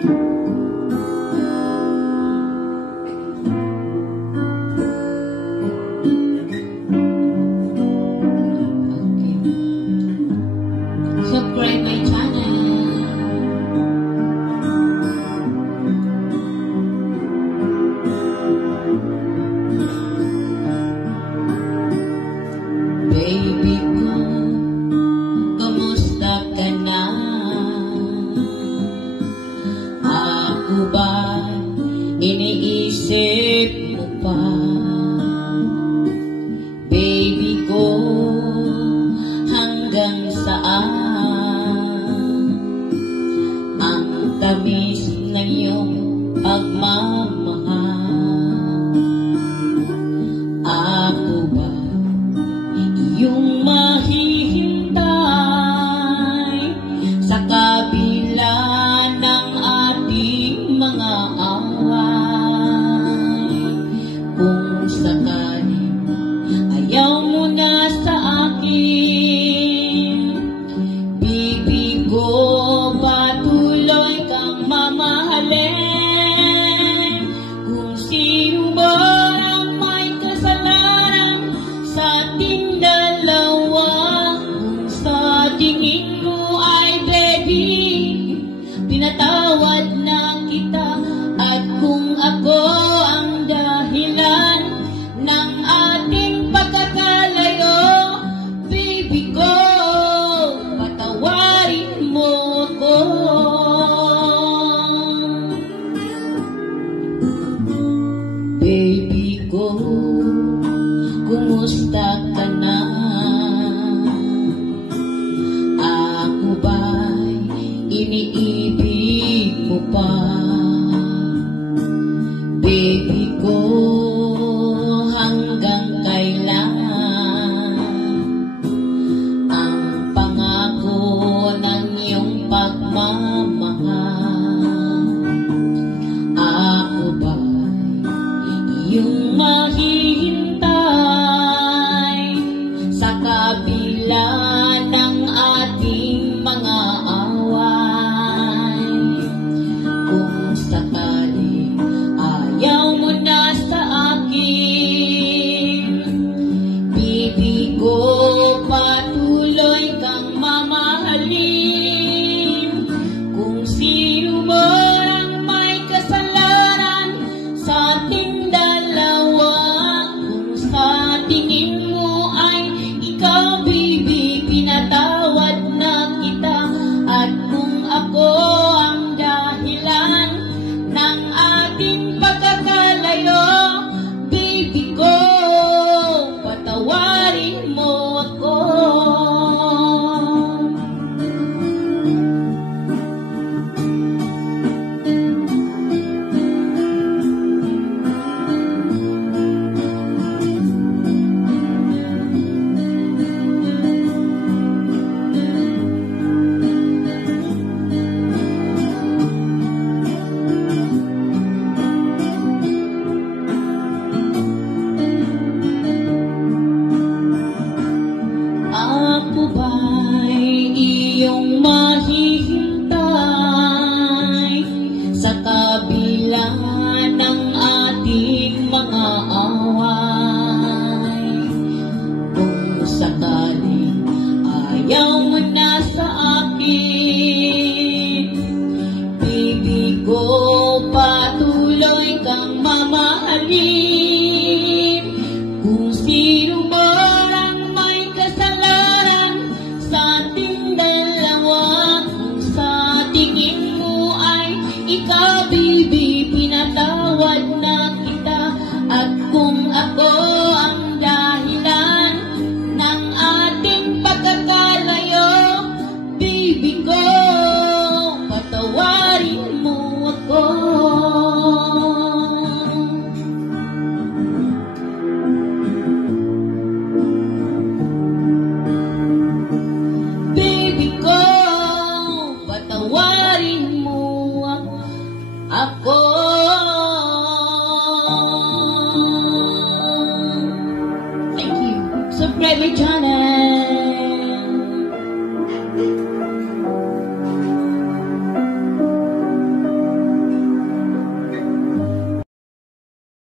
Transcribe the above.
Subscribe my channel. Baby ko, kamusta ka na? Ako ba iniisip mo pa? Baby ko, hanggang saan ang tamis ng iyong pagmamahal? Ako ba iyong mahihintay sa kabila ng ating mga away? Kung sakaling ayaw mo na sa akin, baby ko, patuloy kang mamahalin. Kung sino ba ang may kasalanan sa ating dalawa, kung sa tingin mo ay baby, pinatawad na kita. At kung ako ang dahilan ng ating pagkakalayo, baby ko, patawarin mo ako. Baby ko, kumusta ka na? Ako ba'y iniibig mo pa? Baby ko, hanggang kailan ang pangako ng iyong pagmamahal? Ako ba'y iyong mahihintay sa kabila ng ating mga away? Kung sakaling ayaw mo na sa akin, baby ko, patuloy kang mamahalin. Kung sino mo ang may kasalanan sa ating dalawa, kung sa tingin mo ay ikaw, baby, pinatawad na kita. At kung ako ang dahilan ng ating pagkakalayo, baby ko, patawarin mo ako. Ako ba'y iyong mahihintay sa kabila ng ating mga away? Kung sakaling ayaw mo na sa akin, baby ko, patuloy kang mamahalin. Kung sino ba ang may kasalanan sa ating dalawa, kung sa tingin mo ay ikaw, baby, pinatawad na kita. At kung ako ang dahilan ng ating pagkakalayo, baby ko, patawarin mo ako. Baby ko, patawarin mo ako. Thank you. Subscribe my channel.